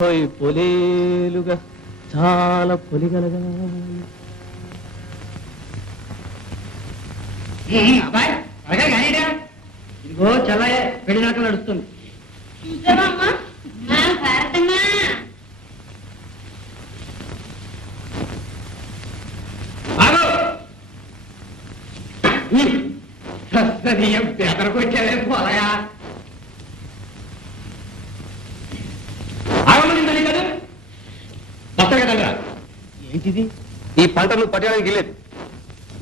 పొలేలుగా చాలా పొలిగలగా అబ్బాయి త్వరగా కానీడా ఇదిగో చల్లయ్య పెళ్లి నాటలు నడుస్తుంది. బెదరకొచ్చావే పోలగా ఏంటిది? ఈ పంట నువ్వు పట్టడానికి వెళ్ళేది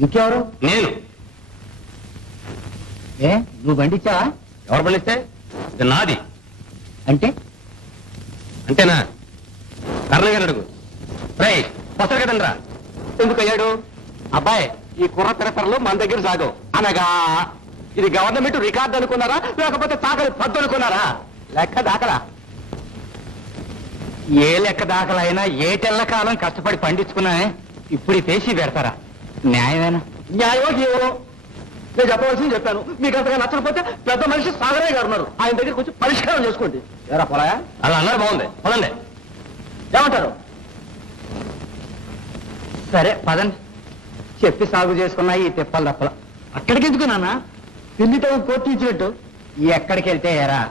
ఇంకెవరు? నేను. ఏ నువ్వు పండించావా? ఎవరు పండిస్తే ఇది నాది అంటే అంతేనా? కర్ణగారు అడుగు. రై పసరు కదండ్రా ఎందుకు అయ్యాడు? అబ్బాయి ఈ కుర్ర తిరసరలు మన దగ్గర సాగు అనగా ఇది గవర్నమెంట్ రికార్డు అనుకున్నారా లేకపోతే తాకలి పద్దు అనుకున్నారా? లెక్క దాకలా. ఏ లెక్క దాకలైనా ఏ తెల్ల కాలం కష్టపడి పండించుకున్నా ఇప్పుడు పేసి పెడతారా? న్యాయమేనా? న్యాయమో జీవో నేను చెప్పవలసింది చెప్పాను. మీకు అంతగా నచ్చకపోతే పెద్ద మనిషి సాగరయ్య గారు ఉన్నారు, ఆయన దగ్గరికి వచ్చి పరిష్కారం చేసుకోండి. ఎరా పొలయా అలా అన్నారు బాగుంది పదండి. ఏమంటారు? సరే పదండి. చెప్పి సాగు చేసుకున్నా ఈ తిప్పలు తప్పల. అక్కడికి ఎందుకున్నానా పిల్లితో కోర్టు ఇచ్చినట్టు ఎక్కడికి వెళ్తే ఎరా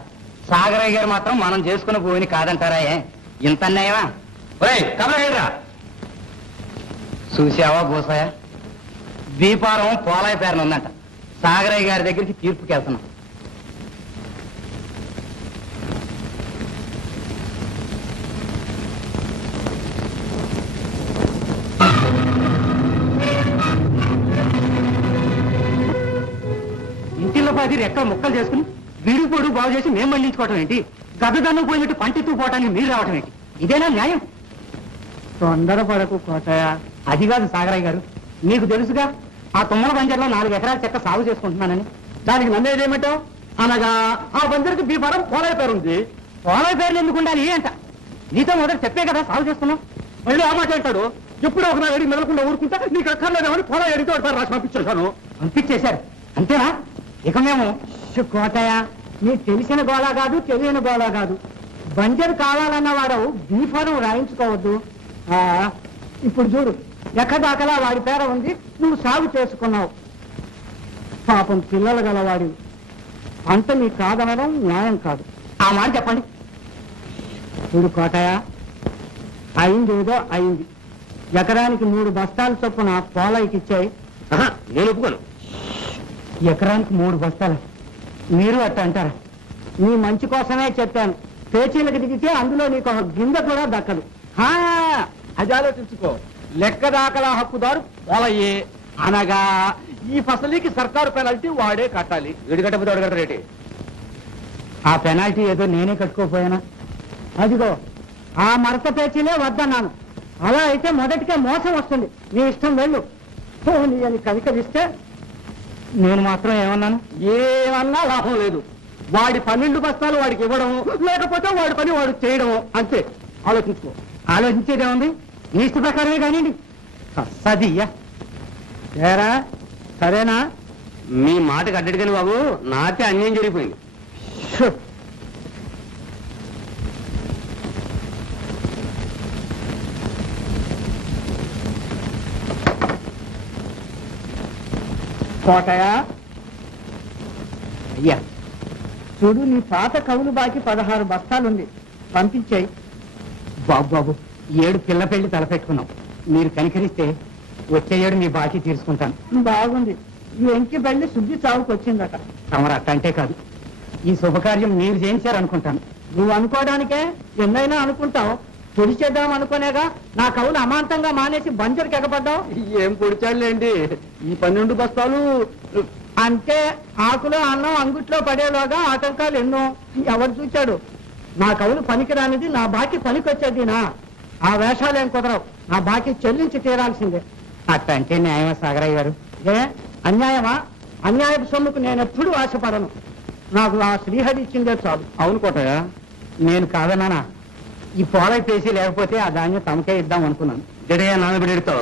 సాగరయ్య గారు మాత్రం మనం చేసుకున్న భూమిని కాదంటారా? ఇంత అన్నాయమా? కమలరా చూసావా భూసాయ దీపారం పోలాయి పేరున ఉందంట. సాగరయ్య గారి దగ్గరికి తీర్పుకి వెళ్తున్నాం. ఇంటిలో పది రెక్కలు ముక్కలు చేసుకుని వీడి పొడు బాగు చేసి మేము మళ్ళించుకోవటం ఏంటి? గద్దదన్నం పోయినట్టు పంటెత్తు పోవటానికి మీరు రావటం ఏంటి? ఇదేనా న్యాయం? తొందరపడకు కోటయ్య. అది కాదు సాగరయ్య గారు, నీకు తెలుసుగా ఆ తుమ్మల బంజర్లో 4 ఎకరాల చెక్క సాగు చేసుకుంటున్నానని. దానికి నన్నేదేమిటావు? అనగా ఆ బంజర్కి బీఫారం పోలాయి పేరు ఉంది. పోలాయి పేర్లు ఎందుకు ఉండాలి అంట? నీతో మొదటి చెప్పే కదా సాగు చేసుకున్నాం. మళ్ళీ ఆ మాట అంటాడు. ఎప్పుడో ఒక ఏడికి మెదలకుండా ఊరుకుంటా నీకు అక్కర్లేదేమని పోలా ఏడితో రాసి పంపించేశాను. పంపించేశారు అంతేనా? ఇక మేము కోటయ్య నీకు తెలిసిన గోళా కాదు తెలియని గోళా కాదు. బంజరు కావాలన్న వాడు బీఫారం రాయించుకోవద్దు. ఇప్పుడు చూడు ఎక్కదాకలా వాడి పేర ఉంది, నువ్వు సాగు చేసుకున్నావు. పాపం పిల్లలు గలవాడి పంట నీకు కాదనడం న్యాయం కాదు. ఆ మాట చెప్పండి. చూడు కోటయ్య అయింది ఏదో అయింది. ఎకరానికి 3 బస్తాల చొప్పున పోలాయికి ఇచ్చాయి. నేను ఒప్పుకోను. ఎకరానికి 3 బస్తాలు మీరు అట్ట అంటారా? నీ మంచి కోసమే చెప్పాను. పేచీలకు దిగితే అందులో నీకు ఒక గింజ కూడా దక్కదు. అది ఆలోచించుకో. లెక్క దాకలా హక్కుదారు పోలయ్యే అనగా ఈ ఫసలికి సర్కారు పెనాల్టీ వాడే కట్టాలి. వీడి కట్టకపోతే వాడు కట్టరేటి? ఆ పెనాల్టీ ఏదో నేనే కట్టుకోపోయానా? అదిగో ఆ మరత పేచీలే వద్దన్నాను. అలా అయితే మొదటికే మోసం వస్తుంది. నీ ఇష్టం వెళ్ళు. నీ అని కనికరిస్తే నేను మాత్రం ఏమన్నాను? ఏమన్నా లాభం లేదు. వాడి 12 బస్తాలు వాడికి ఇవ్వడం, లేకపోతే వాడి పని వాడు చేయడం అంతే. ఆలోచించుకో. ఆలోచించేదేముంది? నీ ఇష్ట ప్రకారమే కానివ్వండి. సదియ్యా ఏరా సరేనా? మీ మాటకు అడ్డడి కానీ బాబు నాకే అన్యాయం జరిగిపోయింది. కోటయ్య అయ్యా చూడు, నీ పాత కవులు బాకి 16 బస్తాలుంది, పంపించాయి. బాబు 7 పిల్ల పెళ్లి తలపెట్టుకున్నాం. మీరు కనికరిస్తే వచ్చే ఏడు మీ బాకీ తీర్చుకుంటాను. బాగుంది. ఈ ఎంకి పెళ్లి శుద్ధి చావుకు వచ్చిందట. తమరు అట్టంటే కాదు, ఈ శుభకార్యం మీరు చేయించారనుకుంటాను. నువ్వు అనుకోవడానికే ఎన్నైనా అనుకుంటావు. పొడిచేద్దాం అనుకునేగా నా కవులు అమాంతంగా మానేసి బంజరుకి ఎగపడ్డావు. ఏం పొడిచాడులేండి, ఈ 12 బస్తాలు అంటే ఆకులో అన్నం అంగుట్లో పడేలాగా ఆటంకాలు ఎన్నో. ఎవరు చూచాడు? నా కవులు పనికిరానిది నా బాకీ పనికొచ్చేదినా? ఆ వేషాలేం కుదరవు. నా బాకీ చెల్లించి తీరాల్సిందే. అట్టంటే న్యాయమా సాగరయ్య గారు? ఏ అన్యాయమా? అన్యాయపు సొమ్ముకు నేను ఎప్పుడూ ఆశపడను. నాకు ఆ శ్రీహరి ఇచ్చిందే చాలు. అవును కోటయ్య, నేను కాదన్నానా? ఈ పోలై పేసి లేకపోతే ఆ ధాన్యం తమకే ఇద్దాం అనుకున్నాను. జడయ్య నాన్నబిడితో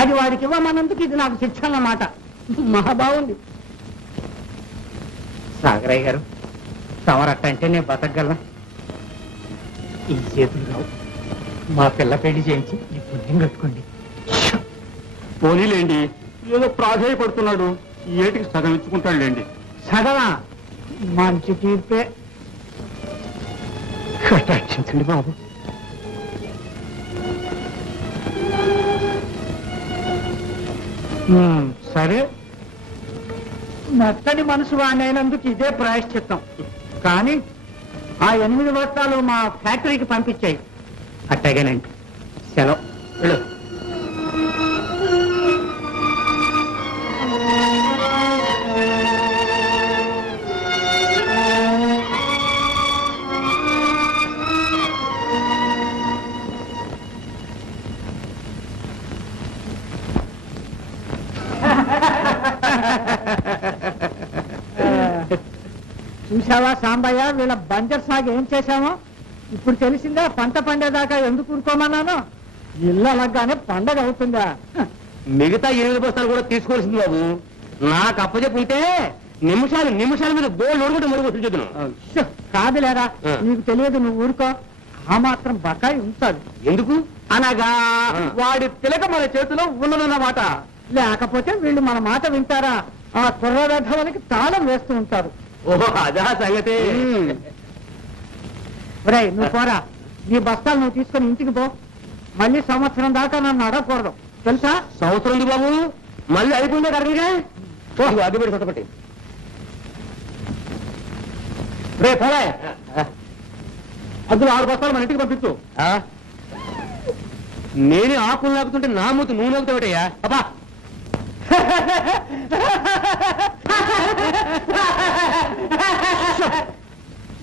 అది వాడికి ఇవ్వమన్నందుకు ఇది నాకు శిక్ష అన్నమాట. మహా బాగుంది. సాగరయ్య గారు తమరట్టంటే నేను బతకగలనా? ఈ చేతులు రావు. మా పిల్ల పెళ్లి చేయించి ఈ పుణ్యం కట్టుకోండి. పోనీలేండి, ఏదో ప్రాధాయపడుతున్నాడు, ఈ ఏటికి సగం ఇచ్చుకుంటాడులేండి. సగమా? మంచి తీర్పే. కటాక్షించండి బాబు. సరే, మెత్తని మనసు వాడినందుకు ఇదే ప్రాయశ్చిత్తం. కానీ ఆ 8 వర్షాలు మా ఫ్యాక్టరీకి పంపించాయి. అట్టగేనండి, సెలవు. వెళ్ళు. చూసావా సాంబయ్య, వీళ్ళ బంజర్ సాగు ఏం చేశామో ఇప్పుడు తెలిసిందా? పంట పండేదాకా ఎందుకు ఊరుకోమన్నాను? ఇల్లు అనగానే పండగ అవుతుందా? మిగతా 8 బస్తాలు కూడా తీసుకోవాల్సింది బాబు. నాకు అప్పచెప్పుంటే నిమిషాల మీద గోల్డ్ ఓడుకుంటే మరుగుతుంది చూద్దాను. కాదులేరా, నీకు తెలియదు, నువ్వు ఊరుకో. ఆ మాత్రం బకాయి ఉంచాలి. ఎందుకు అనగా వాడి తిలక మన చేతిలో ఉన్నదన్నమాట. లేకపోతే వీళ్ళు మన మాట వింటారా? ఆ కుర్రవేధవానికి తాళం వేస్తూ ఉంటారు. ఓహో, అదా సంగతి. ఒరేయ్, నువ్వు పోరా. నీ బస్తాలు నువ్వు తీసుకొని ఇంటికి పో. మళ్ళీ సంవత్సరం దాకా నన్ను అడగకూడదు, తెలుసా? సంవత్సరం ఉంది బాబు, మళ్ళీ అయిపోయిందా కరెక్ట్గా? అది పెట్టి కొట్టబట్టి రే పోలే. అందులో 6 బస్తాలు మన ఇంటికి పంపించు. నేనే ఆకులు నాకుతుంటే నా మూతి నువ్వు నాకుతావుటయ్యా. అబ్బా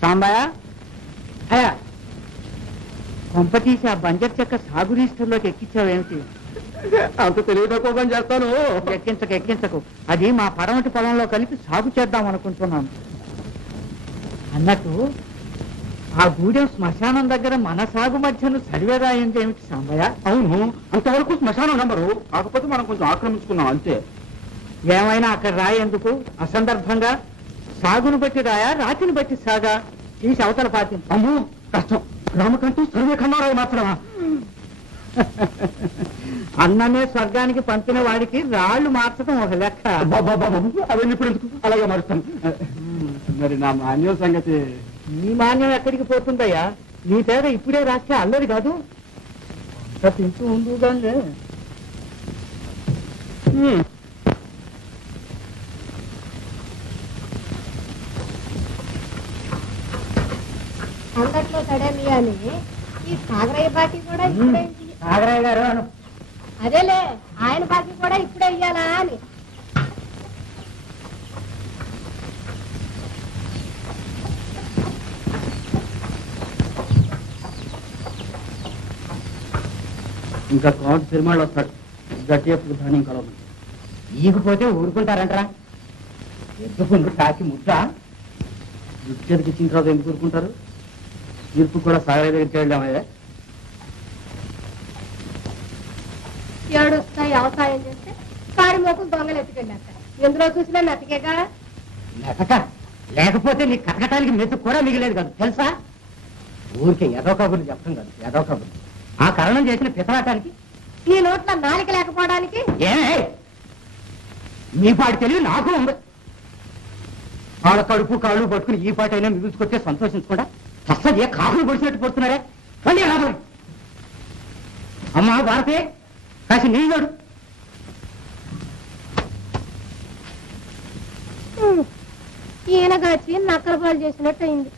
సాంబయ్య, అయ్యా, కొంప తీసి ఆ బంజర్ చెక్క సాగు రిజిస్టర్లోకి ఎక్కించావేమిటి? అంత తెలియకపోగా చేస్తాను. ఎక్కించకు. అది మా పడమటి పొలంలో కలిపి సాగు చేద్దాం అనుకుంటున్నాను. అన్నట్టు ఆ గూడెం శ్మశానం దగ్గర మన సాగు మధ్యను సర్వే రాయింది ఏమిటి సాంబయ్య? అవును, అంతవరకు శ్మశానం నంబరు, కాకపోతే మనం కొంచెం ఆక్రమించుకున్నాం అంతే. ఏమైనా అక్కడ రాయేందుకు? అసందర్భంగా సాగును బట్టి రాయా, రాతిని బట్టి సాగా? తీసి అవతల పాతి. అమ్మో కష్టం, గ్రామకంటూ సర్వే ఖండారాయి మాత్రమా? అన్నమే స్వర్గానికి పంపిన వాడికి రాళ్లు మార్చడం ఒక లెక్క. అవన్నీ ఇప్పుడు ఎందుకు, అలాగే మారుస్తాను. మరి నా మాన్యువల్ సంగతి? నీ మాన్యం ఎక్కడికి పోతుందయ్యా? నీ పేద ఇప్పుడే రాస్తే అల్లరి కాదు. తింటూ ఉండు కానీ. అంగట్లో తడేమి అని ఈ సాగరయ్య బాకీ కూడా ఇప్పుడే సాగరయ్య గారు అను. అదేలే, ఆయన బాకీ కూడా ఇప్పుడే ఇయ్యాలా అని. ఇంకా కోట సినిమాలు వస్తాడు, గట్టియప్పుడు ధాన్యం కలవదు. ఈగిపోతే ఊరుకుంటారంటరా? ఎద్దుకుంటూ కాకి ముద్ద. విద్యకి ఇచ్చిన తర్వాత ఎందుకు ఊరుకుంటారు? తీర్పు కూడా సాగర దగ్గర చేయడమయ్యా. ఏడుస్తాయి వ్యవసాయం చేస్తే కారి మోకులు దొంగలు ఎత్తుకెళ్ళాక ఎందులో చూసినా మెతకేగా. మెతక లేకపోతే నీ కటకటానికి మెతుకు కూడా మిగిలేదు కాదు, తెలుసా? ఊరికే ఏదో కబుర్లు చెప్పడం కాదు, ఏదో కబుర్లు. ఆ కారణం చేసిన పితరాటానికి ఈ నోట్లో నాలిక లేకపోవడానికి ఏమే మీ పాటి తెలివి నాకు ఉంది. వాళ్ళ కడుపు కాళ్ళు పట్టుకుని ఈ పాటైనా మిగుల్చుకొచ్చే సంతోషించకుండా అసలు ఏ కాకులు పొడిచినట్టు పడుతున్నారే. మళ్ళీ రాదు. అమ్మా భారతే, కాసి నీళ్ళు. ఈయనగాచి నక్కల పాలు చేసినట్టు అయింది.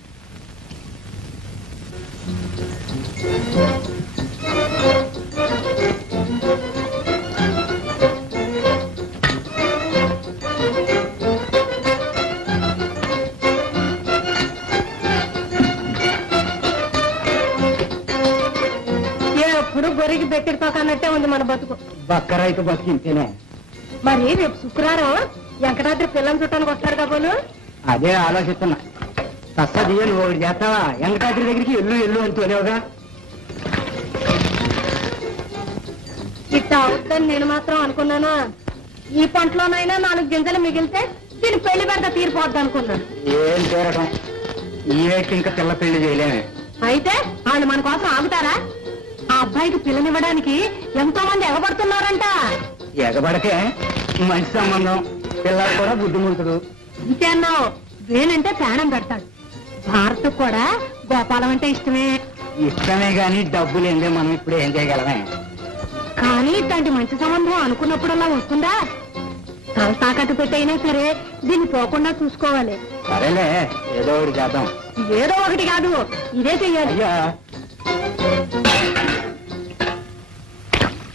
ఎప్పుడు గొర్రెకి బెక్కిడిపోకన్నట్టే ఉంది మన బతుకు. బక్కరైతు బతికింతేనే. మరి రేపు శుక్రవారం వెంకటాద్రి పిల్లలు చుట్టానికి వస్తాడు కాబోలు. అదే ఆలోచిస్తున్నా. తస్సదియో నువ్వు ఒకటి చేస్తావా? వెంకటాద్రి దగ్గరికి ఎల్లు అంటూనేవుగా. ఇట్ట అవుతుందని నేను మాత్రం అనుకున్నాను. ఈ పంటలోనైనా 4 గింజలు మిగిలితే దీని పెళ్లి పెద్ద తీరిపోద్ది అనుకున్నాను. ఏం చేరటం, ఈ ఏటి ఇంకా పిల్ల పెళ్లి చేయలేమే. అయితే వాళ్ళు మన కోసం ఆగుతారా? ఆ అబ్బాయికి పిల్లనివ్వడానికి ఎంతో మంది ఎగబడుతున్నారంట. ఎగబడకే మంచి సంబంధం, పిల్లలు కూడా బుద్ధిమంతుడు. ఇంతే అన్నావు, వేనంటే ప్రాణం పెడతాడు. భారత్ కూడా గోపాలం అంటే ఇష్టమే. ఇష్టమే గాని డబ్బు లేదే మనం ఇప్పుడు ఏం చేయగలమే. కానీ ఇట్లాంటి మంచి సంబంధం అనుకున్నప్పుడల్లా వస్తుందా? తల తాకట్టు పెట్టయినా సరే దీన్ని పోకుండా చూసుకోవాలి. సరేలే, ఏదో ఒకటి చేద్దాం. ఏదో ఒకటి కాదు, ఇదే చెయ్యాలి. అయ్యా